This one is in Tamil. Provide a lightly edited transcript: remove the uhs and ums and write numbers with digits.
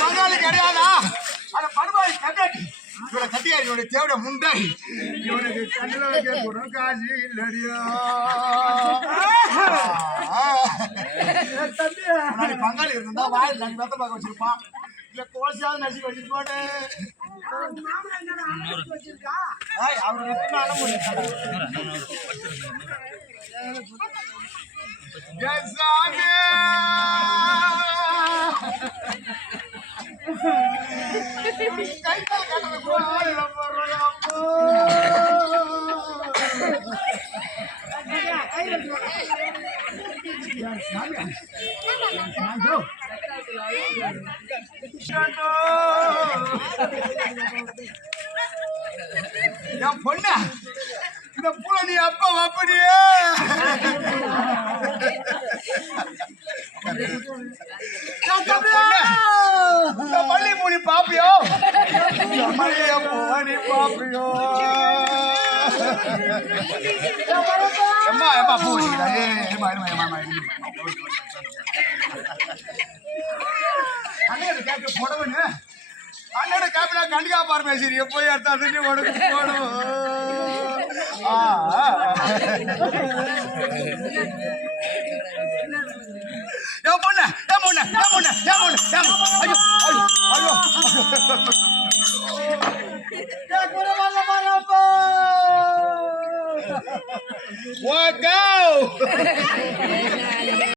பங்காளி கிடையாதா? அந்த படுபாய் கட்டாட்டி இவனை கட்டியா இவனுடைய தேவைய முண்டாய் இவனுக்கு கண்ணில் வைக்க கூட காசு இல்லடியா. பங்காளி இருந்தா வாயில் நாங்கள் வெத்த பார்க்க வச்சிருப்பான். இல்ல கோசியாவது நசி வச்சிருப்பானே. அவரு என் பொண்ணு இந்த பூல நீ அப்பா அப்படியே பள்ளி மூணி பாப்பியோ நீ பாப்பியோ எம்மா எம்மா பூ அண்ணன் கேட்க புடவனு அண்ணோட கேப்பினா கண்டிக்கா பார்மேசரி எப்போ எடுத்தா தண்ணி உடம்பு போடும். என் பொண்ணு என் பொண்ணு என் பொண்ணு என் பொண்ணு ஐயோ ஐயோ ஐயோ